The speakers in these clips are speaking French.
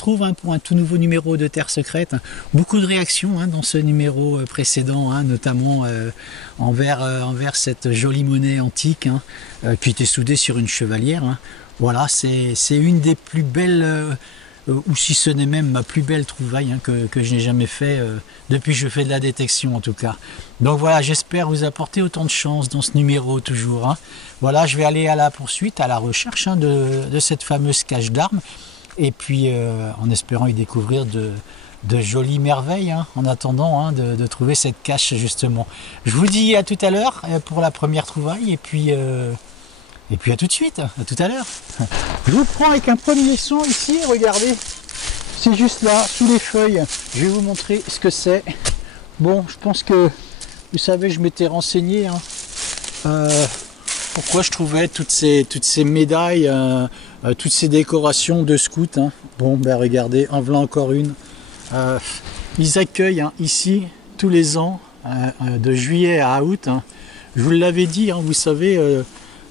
retrouve pour un tout nouveau numéro de Terre Secrète. Beaucoup de réactions dans ce numéro précédent, notamment envers cette jolie monnaie antique qui était soudée sur une chevalière. Voilà, c'est une des plus belles, ou si ce n'est même ma plus belle trouvaille que je n'ai jamais fait depuis que je fais de la détection en tout cas. Donc voilà, j'espère vous apporter autant de chance dans ce numéro toujours. Voilà, je vais aller à la poursuite, à la recherche de cette fameuse cache d'armes. Et puis en espérant y découvrir de jolies merveilles en attendant de trouver cette cache justement. Je vous dis à tout à l'heure pour la première trouvaille et puis à tout de suite, à tout à l'heure. Je vous prends avec un premier son ici, regardez, c'est juste là, sous les feuilles. Je vais vous montrer ce que c'est. Bon, je pense que vous savez, je m'étais renseigné pourquoi je trouvais toutes ces médailles, toutes ces décorations de scouts. Bon, ben regardez, en voilà encore une. Ils accueillent ici tous les ans, de juillet à août. Je vous l'avais dit, vous savez,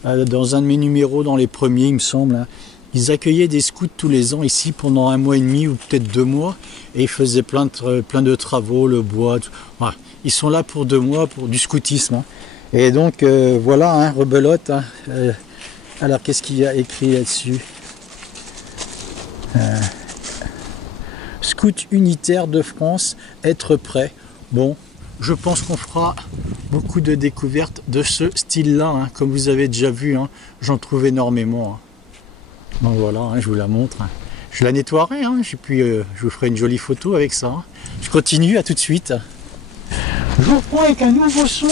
dans un de mes numéros, dans les premiers, il me semble, ils accueillaient des scouts tous les ans ici pendant 1 mois et demi ou peut-être 2 mois, et ils faisaient plein de travaux, le bois, tout. Voilà. Ils sont là pour 2 mois pour du scoutisme. Et donc voilà, rebelote. Alors qu'est-ce qu'il y a écrit là-dessus? Scout unitaire de France, être prêt. Bon, je pense qu'on fera beaucoup de découvertes de ce style-là, comme vous avez déjà vu, j'en trouve énormément. Donc voilà, je vous la montre. Je la nettoierai, et puis je vous ferai une jolie photo avec ça. Je continue, à tout de suite. Je vous reprends avec un nouveau son.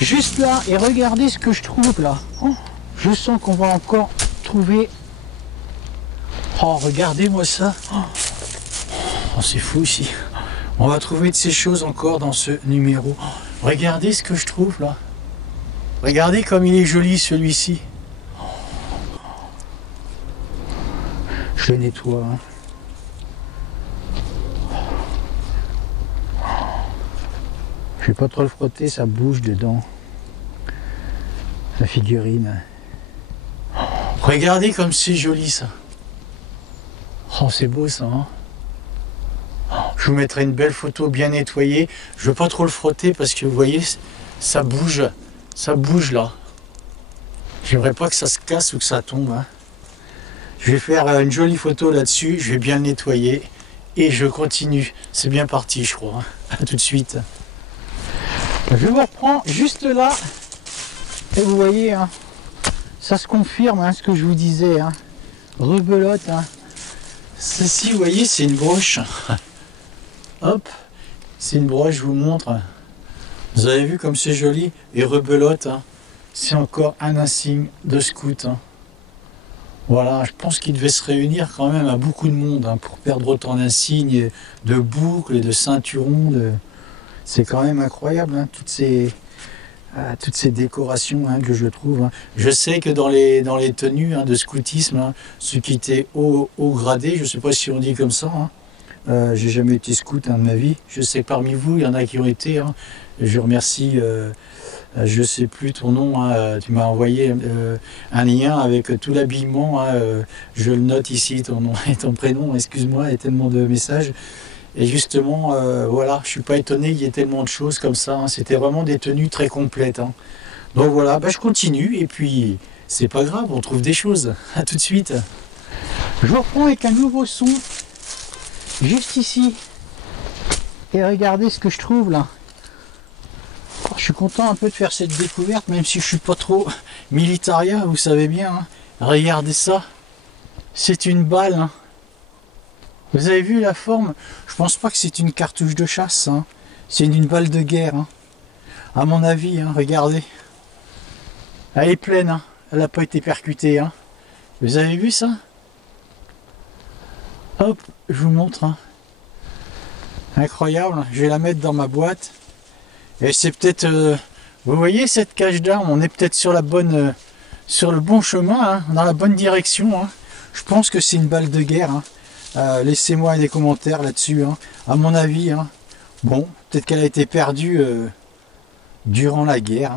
Juste là, et regardez ce que je trouve là. Oh, je sens qu'on va encore trouver. Oh, regardez-moi ça. Oh, c'est fou ici. On va trouver de ces choses encore dans ce numéro. Oh, regardez ce que je trouve là. Regardez comme il est joli celui-ci. Je le nettoie. Je vais pas trop le frotter, ça bouge dedans. La figurine. Regardez comme c'est joli ça. Oh, c'est beau ça. Je vous mettrai une belle photo bien nettoyée. Je veux pas trop le frotter parce que vous voyez, ça bouge là. J'aimerais pas que ça se casse ou que ça tombe. Je vais faire une jolie photo là-dessus. Je vais bien le nettoyer et je continue. C'est bien parti, je crois. À tout de suite. Je vous reprends juste là, et vous voyez, ça se confirme, ce que je vous disais, rebelote. Ceci, vous voyez, c'est une broche. Hop, c'est une broche, je vous montre. Vous avez vu comme c'est joli, et rebelote, c'est encore un insigne de scout. Voilà, je pense qu'il devait se réunir quand même à beaucoup de monde pour perdre autant d'insignes, de boucles et de ceinturons. C'est quand même incroyable, toutes ces décorations que je trouve. Je sais que dans les tenues de scoutisme, ceux qui étaient haut gradés, je ne sais pas si on dit comme ça, j'ai jamais été scout de ma vie. Je sais que parmi vous, il y en a qui ont été. Je remercie, je ne sais plus ton nom, tu m'as envoyé un lien avec tout l'habillement. Je le note ici, ton nom et ton prénom, excuse-moi, il y a tellement de messages. Et justement, voilà, je ne suis pas étonné qu'il y ait tellement de choses comme ça. C'était vraiment des tenues très complètes. Donc voilà, je continue et puis c'est pas grave, on trouve des choses. À tout de suite. Je vous reprends avec un nouveau son, juste ici. Et regardez ce que je trouve là. Je suis content un peu de faire cette découverte, même si je suis pas trop militaria, vous savez bien. Regardez ça, c'est une balle. Vous avez vu la forme? Je pense pas que c'est une cartouche de chasse. C'est une balle de guerre. À mon avis, regardez. Elle est pleine. Elle n'a pas été percutée. Vous avez vu ça? Hop, je vous montre. Incroyable. Je vais la mettre dans ma boîte. Et c'est peut-être... vous voyez cette cache d'armes? On est peut-être sur le bon chemin. Dans la bonne direction. Je pense que c'est une balle de guerre. Laissez-moi des commentaires là-dessus, à mon avis. Bon, peut-être qu'elle a été perdue durant la guerre.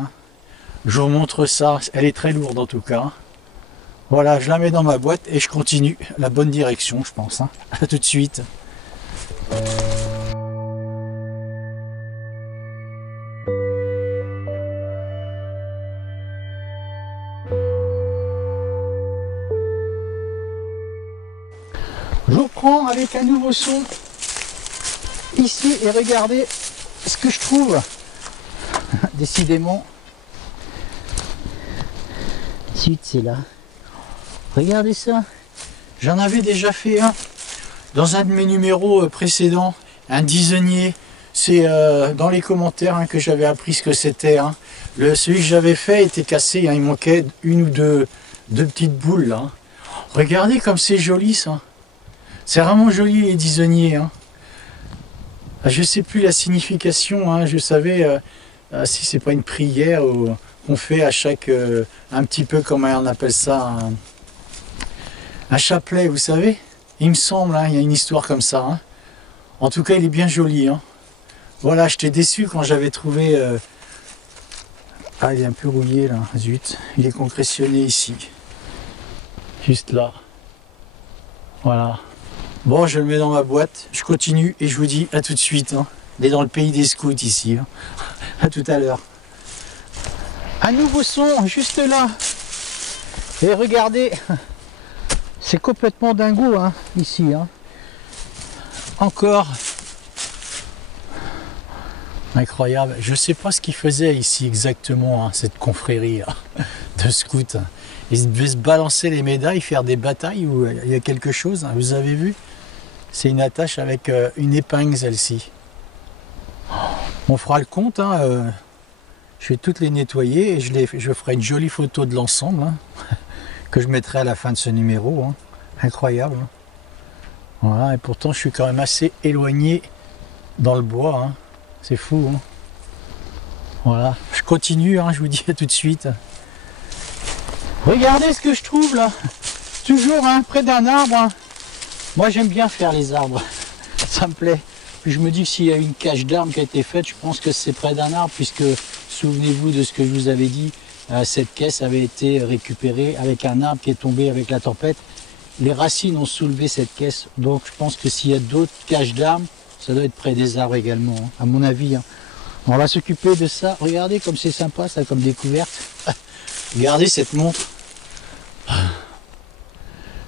Je vous montre ça, elle est très lourde en tout cas. Voilà, je la mets dans ma boîte et je continue la bonne direction, je pense. Hein. À tout de suite. Je reprends avec un nouveau son ici et regardez ce que je trouve. Décidément, suite c'est là. Regardez ça. J'en avais déjà fait un dans un de mes numéros précédents, un disonnier. C'est dans les commentaires hein, que j'avais appris ce que c'était. Hein. Celui que j'avais fait était cassé, hein, il manquait une ou deux petites boules. Là, hein. Regardez comme c'est joli ça. C'est vraiment joli les disonniers. Hein. Je ne sais plus la signification, hein. Je savais si c'est pas une prière qu'on fait à chaque, un petit peu comme on appelle ça, un chapelet, vous savez. Il me semble, hein, il y a une histoire comme ça. Hein. En tout cas, il est bien joli. Hein. Voilà, j'étais déçu quand j'avais trouvé... Ah, il est un peu rouillé là, zut. Il est concrétionné ici. Juste là. Voilà. Bon, je le mets dans ma boîte, je continue et je vous dis à tout de suite. Hein. On est dans le pays des scouts ici. Hein. À tout à l'heure. Un nouveau son juste là. Et regardez, c'est complètement dingo hein, ici. Hein. Encore. Incroyable. Je ne sais pas ce qu'ils faisaient ici exactement, hein, cette confrérie hein, de scouts. Ils devaient se balancer les médailles, faire des batailles où il y a quelque chose, hein, vous avez vu? C'est une attache avec une épingle celle-ci. On fera le compte, hein, je vais toutes les nettoyer et je ferai une jolie photo de l'ensemble hein, que je mettrai à la fin de ce numéro. Hein. Incroyable. Hein. Voilà, et pourtant je suis quand même assez éloigné dans le bois. Hein. C'est fou. Hein. Voilà, je continue, hein, je vous dis à tout de suite. Regardez ce que je trouve là. Toujours hein, près d'un arbre. Hein. Moi j'aime bien faire les arbres, ça me plaît. Puis je me dis que s'il y a une cache d'armes qui a été faite, je pense que c'est près d'un arbre, puisque souvenez-vous de ce que je vous avais dit, cette caisse avait été récupérée avec un arbre qui est tombé avec la tempête. Les racines ont soulevé cette caisse, donc je pense que s'il y a d'autres caches d'armes, ça doit être près des arbres également, hein, à mon avis. Hein. On va s'occuper de ça. Regardez comme c'est sympa ça comme découverte. Regardez cette montre.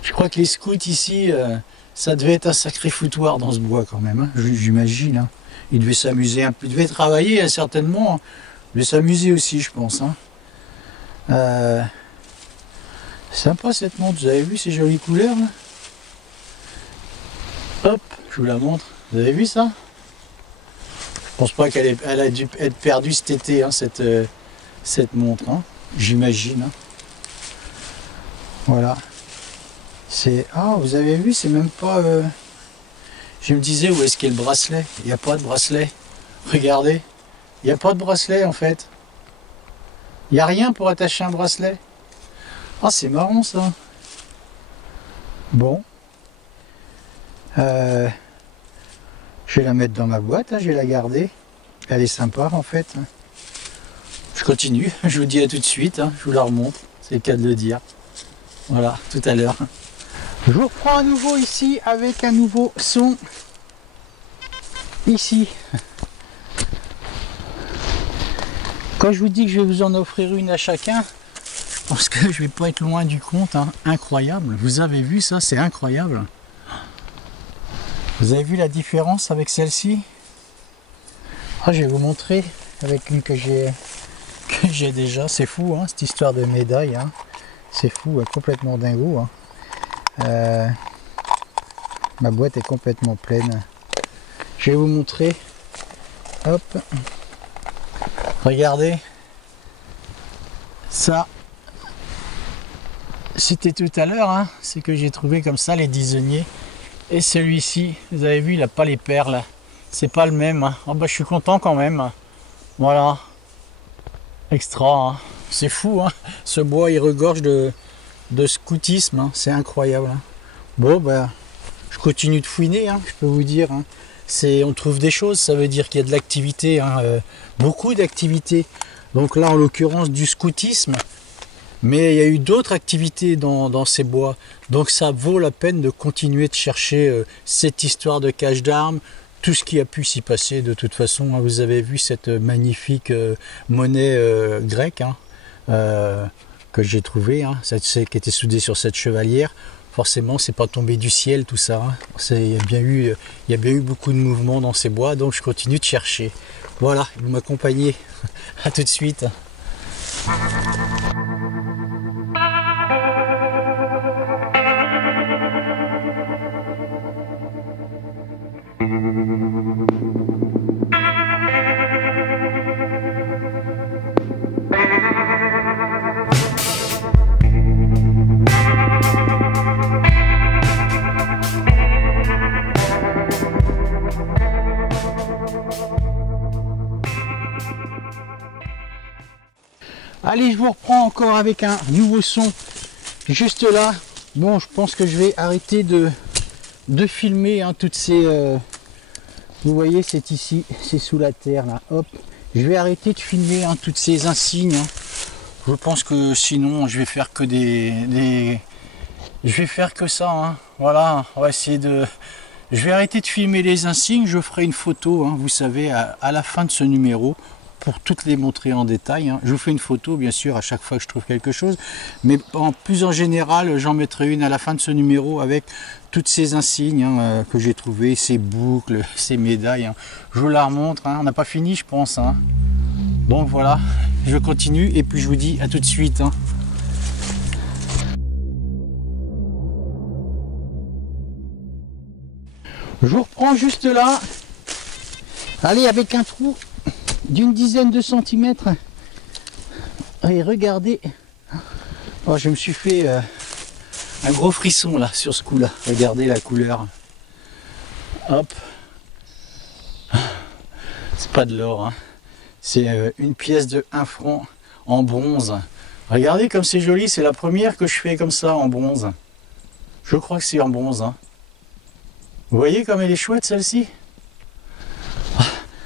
Je crois que les scouts ici, ça devait être un sacré foutoir dans ce bois quand même, hein, j'imagine. Hein. Ils devaient s'amuser un peu, ils devaient travailler hein, certainement, hein. Ils devaient s'amuser aussi je pense. Hein. Sympa cette montre, vous avez vu ces jolies couleurs là. Hop, je vous la montre, vous avez vu ça? Je pense pas qu'elle a dû être perdue cet été, hein, cette montre, hein, j'imagine. Hein. Voilà. C'est... Ah, vous avez vu, c'est même pas... Je me disais, où est-ce qu'il y a le bracelet? Il n'y a pas de bracelet. Regardez. Il n'y a pas de bracelet, en fait. Il n'y a rien pour attacher un bracelet. Ah, c'est marrant, ça. Bon. Je vais la mettre dans ma boîte, hein, je vais la garder. Elle est sympa, en fait. Je continue. Je vous dis à tout de suite. Hein, je vous la remonte. C'est le cas de le dire. Voilà, tout à l'heure. Je vous reprends à nouveau ici avec un nouveau son. Ici. Quand je vous dis que je vais vous en offrir une à chacun, je pense que je vais pas être loin du compte. Hein. Incroyable. Vous avez vu ça? C'est incroyable. Vous avez vu la différence avec celle-ci? Ah, je vais vous montrer avec une que j'ai déjà. C'est fou, hein, cette histoire de médaille. Hein. C'est fou, hein, complètement dingo. Hein. Ma boîte est complètement pleine. Je vais vous montrer. Hop. Regardez. Ça. C'était tout à l'heure. Hein, c'est que j'ai trouvé comme ça les disonniers. Et celui-ci, vous avez vu, il n'a pas les perles. C'est pas le même. Hein. Oh, bah, je suis content quand même. Voilà. Extra. Hein. C'est fou. Hein. Ce bois, il regorge de scoutisme, hein, c'est incroyable. Hein. Bon, bah, je continue de fouiner, hein, je peux vous dire. Hein. On trouve des choses, ça veut dire qu'il y a de l'activité, hein, beaucoup d'activité. Donc là, en l'occurrence, du scoutisme. Mais il y a eu d'autres activités dans ces bois. Donc ça vaut la peine de continuer de chercher cette histoire de cache d'armes, tout ce qui a pu s'y passer de toute façon. Vous avez vu cette magnifique monnaie grecque que j'ai trouvée, qui était soudée sur cette chevalière. Forcément, c'est pas tombé du ciel tout ça. Il y a bien eu beaucoup de mouvements dans ces bois, donc je continue de chercher. Voilà, vous m'accompagnez. À tout de suite. Allez, je vous reprends encore avec un nouveau son juste là. Bon, je pense que je vais arrêter de filmer toutes ces... vous voyez, c'est ici, c'est sous la terre là. Hop, je vais arrêter de filmer toutes ces insignes. Je pense que sinon, je vais faire que je vais faire que ça. Voilà, on va essayer de... Je vais arrêter de filmer les insignes. Je ferai une photo, vous savez, à la fin de ce numéro, pour toutes les montrer en détail. Je vous fais une photo bien sûr à chaque fois que je trouve quelque chose, mais plus en général j'en mettrai une à la fin de ce numéro avec toutes ces insignes que j'ai trouvées, ces boucles, ces médailles. Je vous la remontre, on n'a pas fini je pense. Donc voilà, je continue et puis je vous dis à tout de suite. Je vous reprends juste là. Allez, avec un trou d'une dizaine de centimètres. Et regardez, je me suis fait un gros frisson là sur ce coup là. Regardez la couleur. Hop, c'est pas de l'or, c'est une pièce de 1 franc en bronze. Regardez comme c'est joli, c'est la première que je fais comme ça en bronze. Je crois que c'est en bronze. Vous voyez comme elle est chouette celle-ci.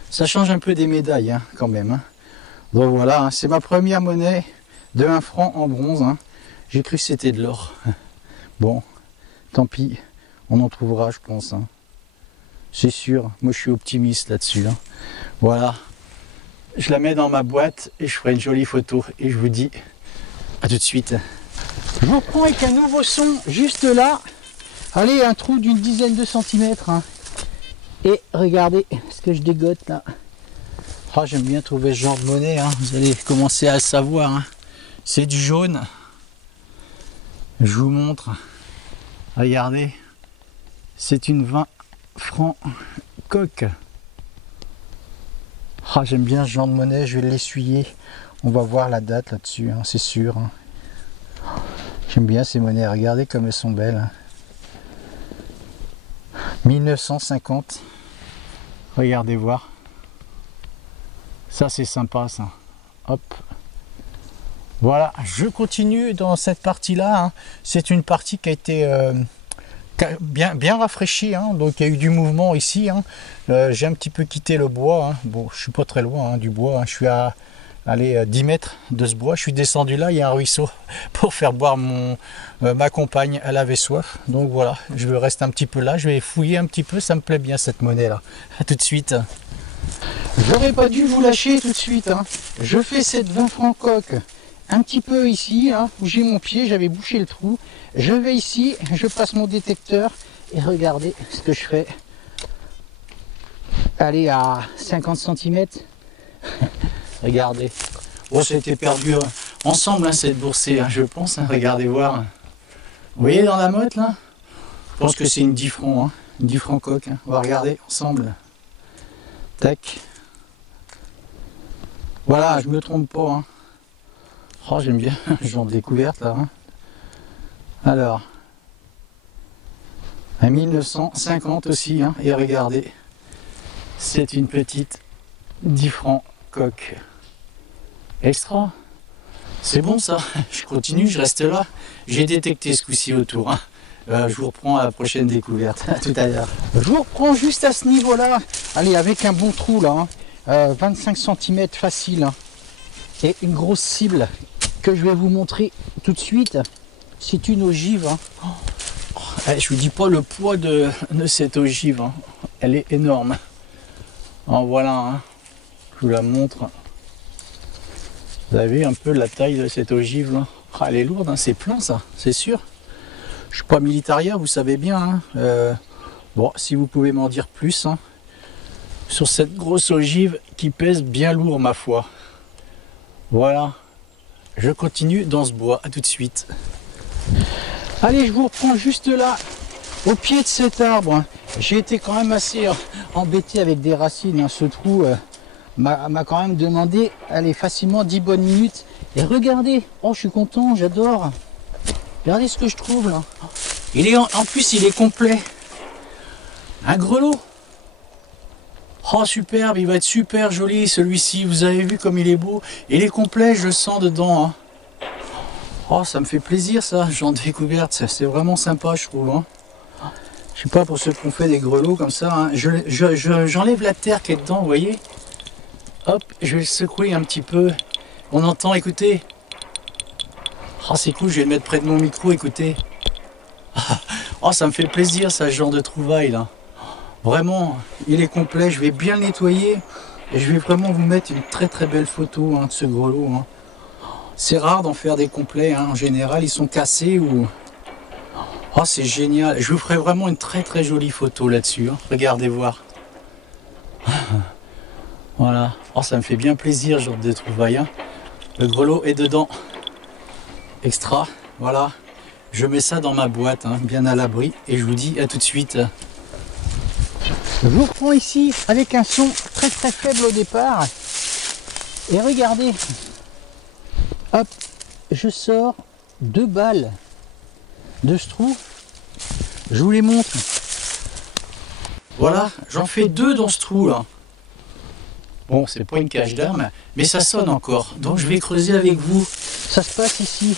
Ça change un peu des médailles quand même. Donc voilà, c'est ma première monnaie de 1 franc en bronze. J'ai cru que c'était de l'or. Bon, tant pis, on en trouvera je pense. C'est sûr, moi je suis optimiste là-dessus. Voilà, je la mets dans ma boîte et je ferai une jolie photo. Et je vous dis à tout de suite. Je vous reprends avec un nouveau son juste là. Allez, un trou d'une dizaine de centimètres. Et regardez ce que je dégote là. J'aime bien trouver ce genre de monnaie, vous allez commencer à le savoir. C'est du jaune. Je vous montre. Regardez. C'est une 20 francs coque. J'aime bien ce genre de monnaie, je vais l'essuyer. On va voir la date là-dessus, c'est sûr. J'aime bien ces monnaies, regardez comme elles sont belles. 1950. Regardez voir. Ça c'est sympa ça. Hop. Voilà, je continue dans cette partie-là. C'est une partie qui a été bien rafraîchie. Donc il y a eu du mouvement ici. J'ai un petit peu quitté le bois. Bon, je suis pas très loin du bois. Je suis à 10 mètres de ce bois. Je suis descendu là, il y a un ruisseau pour faire boire ma compagne. Elle avait soif. Donc voilà, je reste un petit peu là. Je vais fouiller un petit peu. Ça me plaît bien cette monnaie-là. À tout de suite. J'aurais pas dû vous lâcher tout de suite. Je fais cette 20 francs coque un petit peu ici, où j'ai mon pied, j'avais bouché le trou. Je vais ici, je passe mon détecteur et regardez ce que je fais. Allez à 50 cm. Regardez. Oh, ça a été perdu ensemble cette boursée, je pense. Regardez voir. Vous voyez dans la motte là? Je pense que c'est une 10 francs, une 10 francs coque. On va regarder ensemble. Tac. Voilà, je me trompe pas. J'aime bien ce genre de découverte là. Alors, à 1950 aussi, et regardez, c'est une petite 10 francs coque. Extra. C'est bon ça. Je continue, je reste là. J'ai détecté ce coup-ci autour. Je vous reprends à la prochaine découverte. À tout à l'heure. Je vous reprends juste à ce niveau-là. Allez, avec un bon trou là. 25 cm facile. Et une grosse cible. que je vais vous montrer tout de suite, c'est une ogive. Hein. Je vous dis pas le poids de cette ogive. Hein. Elle est énorme. En voilà, hein. Je vous la montre. Vous avez vu un peu la taille de cette ogive là. Ah, elle est lourde, hein. C'est plein ça, c'est sûr. Je suis pas militaria, vous savez bien. Hein. Bon, si vous pouvez m'en dire plus hein, sur cette grosse ogive qui pèse bien lourd ma foi. Voilà. Je continue dans ce bois. À tout de suite. Allez, je vous reprends juste là, au pied de cet arbre. J'ai été quand même assez embêté avec des racines. Hein. Ce trou m'a quand même demandé, allez, facilement 10 bonnes minutes. Et regardez, oh, je suis content, j'adore. Regardez ce que je trouve là. Il est en plus, il est complet. Un grelot. Oh, superbe, il va être super joli celui-ci. Vous avez vu comme il est beau. Il est complet, je le sens dedans. Hein. Oh, ça me fait plaisir ça, genre de découverte. C'est vraiment sympa, je trouve. Hein. Je sais pas, pour ceux qui ont fait des grelots comme ça. Hein. J'enlève la terre qui est dedans, vous voyez. Hop, je vais le secouer un petit peu. On entend, écoutez. Oh, c'est cool, je vais le mettre près de mon micro, écoutez. Oh, ça me fait plaisir, ça, ce genre de trouvaille, là. Vraiment, il est complet, je vais bien le nettoyer. Et je vais vraiment vous mettre une très très belle photo hein, de ce grelot. Hein. C'est rare d'en faire des complets, hein. En général, ils sont cassés ou... Oh, c'est génial. Je vous ferai vraiment une très très jolie photo là-dessus. Hein. Regardez voir. Voilà. Oh, ça me fait bien plaisir, genre de trouvaille. Hein. Le grelot est dedans. Extra. Voilà. Je mets ça dans ma boîte, hein, bien à l'abri. Et je vous dis à tout de suite. Je vous reprends ici avec un son très très faible au départ. Et regardez. Hop. Je sors 2 balles de ce trou. Je vous les montre. Voilà. J'en fais 2 dans ce trou là. Bon, c'est pas une cage d'armes, mais ça sonne encore. Donc je vais creuser avec vous. Ça se passe ici.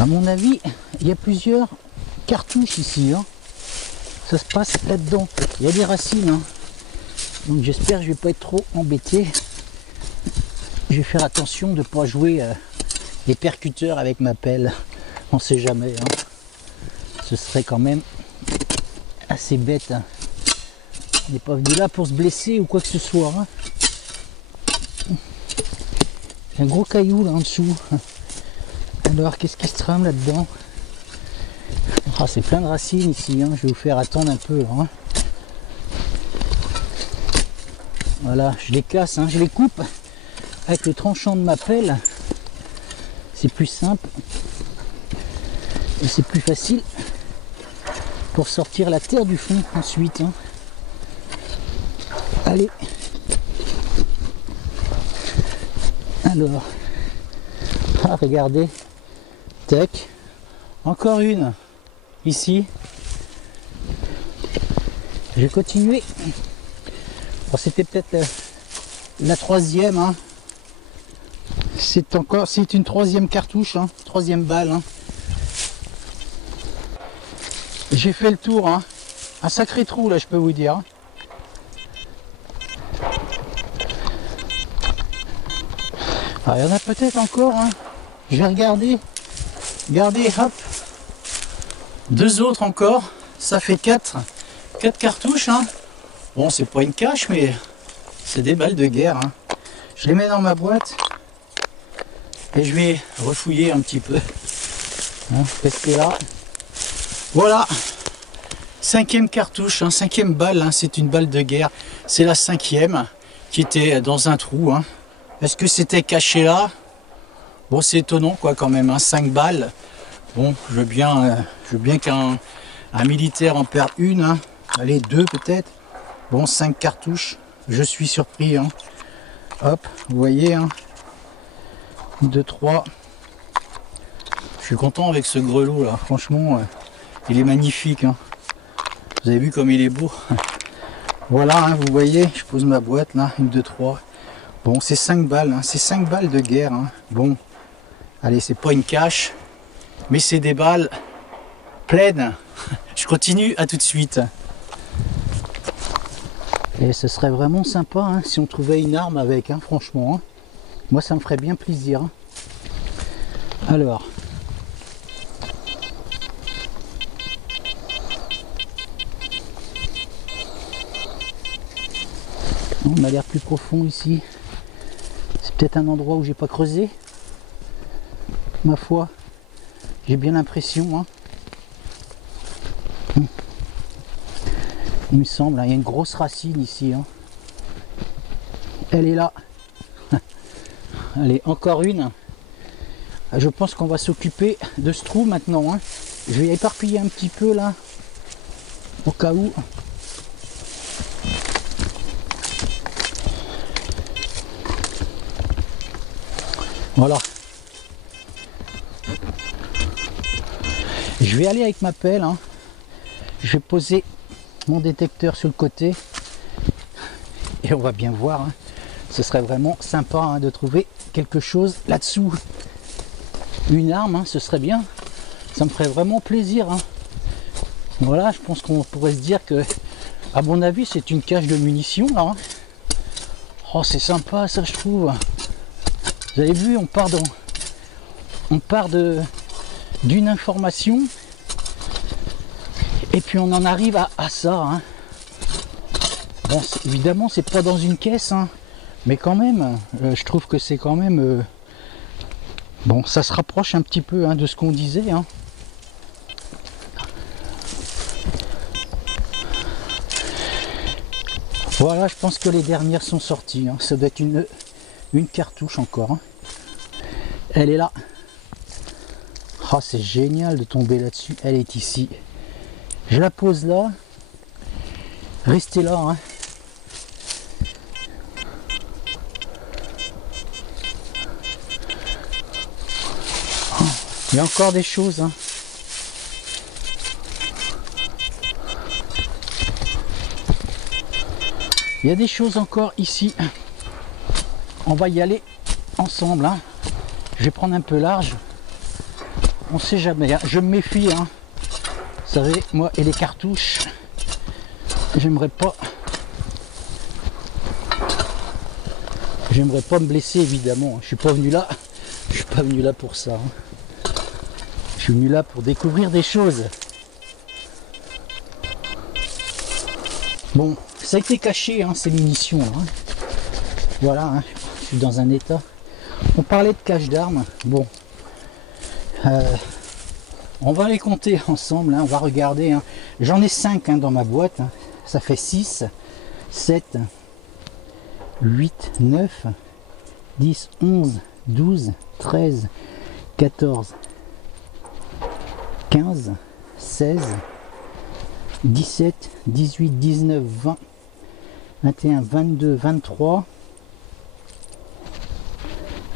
À mon avis, il y a plusieurs cartouches ici. Hein. Ça se passe là-dedans. Il y a des racines. Hein. Donc j'espère que je ne vais pas être trop embêté. Je vais faire attention de ne pas jouer les percuteurs avec ma pelle. On ne sait jamais. Hein. Ce serait quand même assez bête. Hein. On n'est pas venu là pour se blesser ou quoi que ce soit. Hein. Il y a un gros caillou là en dessous. Alors qu'est-ce qui se trame là-dedans? Ah, c'est plein de racines ici. Hein. Je vais vous faire attendre un peu. Hein. Voilà, je les casse, hein. Je les coupe avec le tranchant de ma pelle. C'est plus simple. Et c'est plus facile pour sortir la terre du fond ensuite. Hein. Allez. Alors. Ah, regardez. Tac. Encore une. Ici. Je vais continuer. Bon, c'était peut-être la 3e. Hein. C'est une 3e cartouche. Hein. 3e balle. Hein. J'ai fait le tour, hein. Un sacré trou là, je peux vous dire. Alors, il y en a peut-être encore, hein. Je vais regarder. Regardez, hop. 2 autres encore. Ça fait 4 cartouches. Hein. Bon, c'est pas une cache, mais c'est des balles de guerre. Hein. Je les mets dans ma boîte. Et je vais refouiller un petit peu. Hein, qu'est-ce qu'il y a là? Voilà, 5e cartouche, hein, 5e balle, hein, c'est une balle de guerre. C'est la 5e qui était dans un trou. Hein. Est-ce que c'était caché là? Bon, c'est étonnant quoi quand même, hein, 5 balles. Bon, je veux bien qu'un militaire en perde une. Hein. Allez, 2 peut-être. Bon, 5 cartouches, je suis surpris. Hein. Hop, vous voyez, hein. 2, 3. Je suis content avec ce grelot là, franchement. Il est magnifique, hein. Vous avez vu comme il est beau. Voilà, hein, vous voyez, je pose ma boîte là, 1, 2, 3. Bon, c'est 5 balles, hein, c'est 5 balles de guerre. Hein. Bon, allez, c'est pas une cache, mais c'est des balles pleines. Je continue, à tout de suite. Et ce serait vraiment sympa hein, si on trouvait une arme avec, hein, franchement. Hein. Moi, ça me ferait bien plaisir. Hein. Alors. On a l'air plus profond ici. C'est peut-être un endroit où j'ai pas creusé. Ma foi, j'ai bien l'impression. Hein. Il me semble, hein, il y a une grosse racine ici. Hein. Elle est là. Allez, encore une. Je pense qu'on va s'occuper de ce trou maintenant. Hein. Je vais éparpiller un petit peu là, au cas où. Voilà. Je vais aller avec ma pelle. Hein. Je vais poser mon détecteur sur le côté et on va bien voir. Hein. Ce serait vraiment sympa hein, de trouver quelque chose là-dessous. Une arme, hein, ce serait bien. Ça me ferait vraiment plaisir. Hein. Voilà, je pense qu'on pourrait se dire que, à mon avis, c'est une cache de munitions là. Hein. Oh, c'est sympa ça, je trouve. Vous avez vu, on part d'une information et puis on en arrive à ça. Hein. Bon, évidemment, c'est pas dans une caisse, hein, mais quand même, je trouve que c'est quand même... bon, ça se rapproche un petit peu hein, de ce qu'on disait. Hein. Voilà, je pense que les dernières sont sorties. Hein. Ça doit être une cartouche encore. Hein. Elle est là. Oh, c'est génial de tomber là-dessus. Elle est ici. Je la pose là. Restez là. Hein. Oh, il y a encore des choses. Hein. Il y a des choses encore ici. On va y aller ensemble. Hein. Je vais prendre un peu large. On sait jamais. Hein. Je me méfie. Hein. Vous savez, moi et les cartouches, j'aimerais pas me blesser évidemment. Je suis pas venu là. Je suis pas venu là pour ça. Hein. Je suis venu là pour découvrir des choses. Bon, ça a été caché hein, ces munitions. Hein. Voilà. Hein. Je suis dans un état. On parlait de cache d'armes. Bon. On va les compter ensemble, hein, on va regarder. Hein. J'en ai 5 hein, dans ma boîte. Hein. Ça fait 6, 7, 8, 9, 10, 11, 12, 13, 14, 15, 16, 17, 18, 19, 20, 21, 22, 23,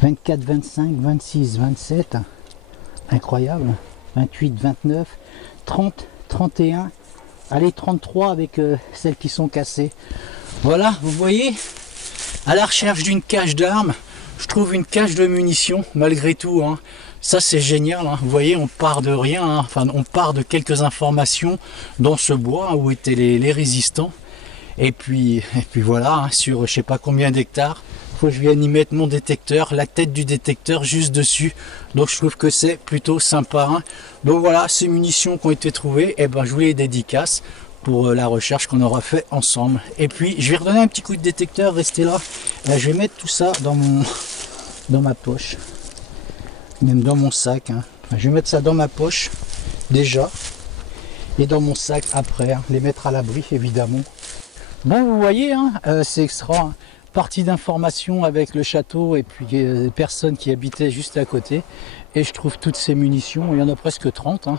24, 25, 26, 27. Incroyable. 28, 29, 30, 31, allez 33 avec celles qui sont cassées. Voilà, vous voyez, à la recherche d'une cache d'armes, je trouve une cache de munitions malgré tout. Hein. Ça c'est génial, hein. Vous voyez, on part de rien, hein. Enfin on part de quelques informations dans ce bois hein, où étaient les résistants. Et puis voilà, hein, sur je sais pas combien d'hectares. Faut que je vienne y mettre mon détecteur, la tête du détecteur juste dessus. Donc je trouve que c'est plutôt sympa. Hein. Donc voilà, ces munitions qui ont été trouvées, et ben je vous les dédicace pour la recherche qu'on aura fait ensemble. Et puis je vais redonner un petit coup de détecteur, restez là. Là je vais mettre tout ça dans ma poche, même dans mon sac. Hein. Enfin, je vais mettre ça dans ma poche déjà et dans mon sac après. Hein. Les mettre à l'abri évidemment. Bon, vous voyez, hein, c'est extra. Hein. Partie d'information avec le château et puis les personnes qui habitaient juste à côté. Et je trouve toutes ces munitions, il y en a presque 30. Hein.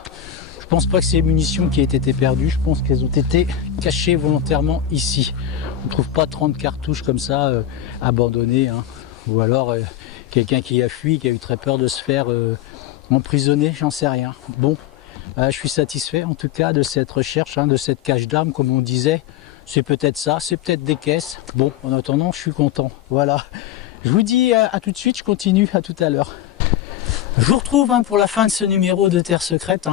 Je pense pas que c'est les munitions qui aient été perdues, je pense qu'elles ont été cachées volontairement ici. On ne trouve pas 30 cartouches comme ça abandonnées. Hein. Ou alors quelqu'un qui a fui, qui a eu très peur de se faire emprisonner, j'en sais rien. Bon, je suis satisfait en tout cas de cette recherche, hein, de cette cache d'armes comme on disait. C'est peut-être ça, c'est peut-être des caisses. Bon, en attendant, je suis content. Voilà. Je vous dis à tout de suite, je continue, à tout à l'heure. Je vous retrouve pour la fin de ce numéro de Terre Secrète.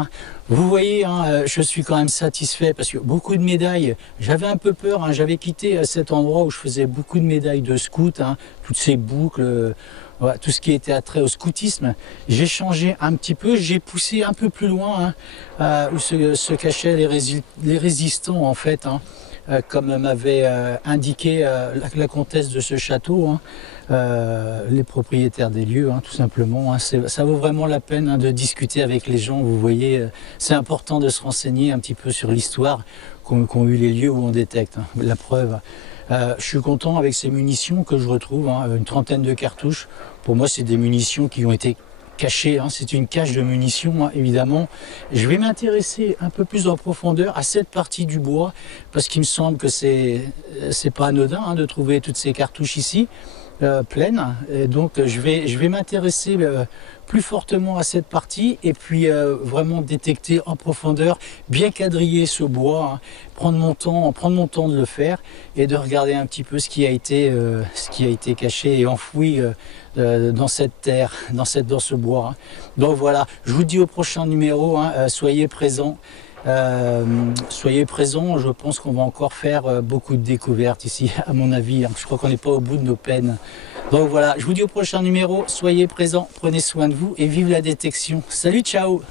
Vous voyez, je suis quand même satisfait parce que beaucoup de médailles, j'avais un peu peur, j'avais quitté cet endroit où je faisais beaucoup de médailles de scout, toutes ces boucles, voilà, tout ce qui était attrait au scoutisme. J'ai changé un petit peu, j'ai poussé un peu plus loin où se cachaient les résistants en fait. Comme m'avait indiqué la comtesse de ce château, les propriétaires des lieux, tout simplement. Ça vaut vraiment la peine de discuter avec les gens. Vous voyez, c'est important de se renseigner un petit peu sur l'histoire qu'ont eu les lieux où on détecte. La preuve, je suis content avec ces munitions que je retrouve, une trentaine de cartouches. Pour moi, c'est des munitions qui ont été cachées, c'est une cache de munitions évidemment. Je vais m'intéresser un peu plus en profondeur à cette partie du bois parce qu'il me semble que c'est pas anodin de trouver toutes ces cartouches ici pleines, et donc je vais m'intéresser plus fortement à cette partie et puis vraiment détecter en profondeur, bien quadriller ce bois, prendre mon temps de le faire et de regarder un petit peu ce qui a été caché et enfoui dans cette terre, dans ce bois. Donc voilà, je vous dis au prochain numéro, soyez présents. Je pense qu'on va encore faire beaucoup de découvertes ici, à mon avis. Je crois qu'on n'est pas au bout de nos peines. Donc voilà, je vous dis au prochain numéro, soyez présents, prenez soin de vous et vive la détection. Salut, ciao!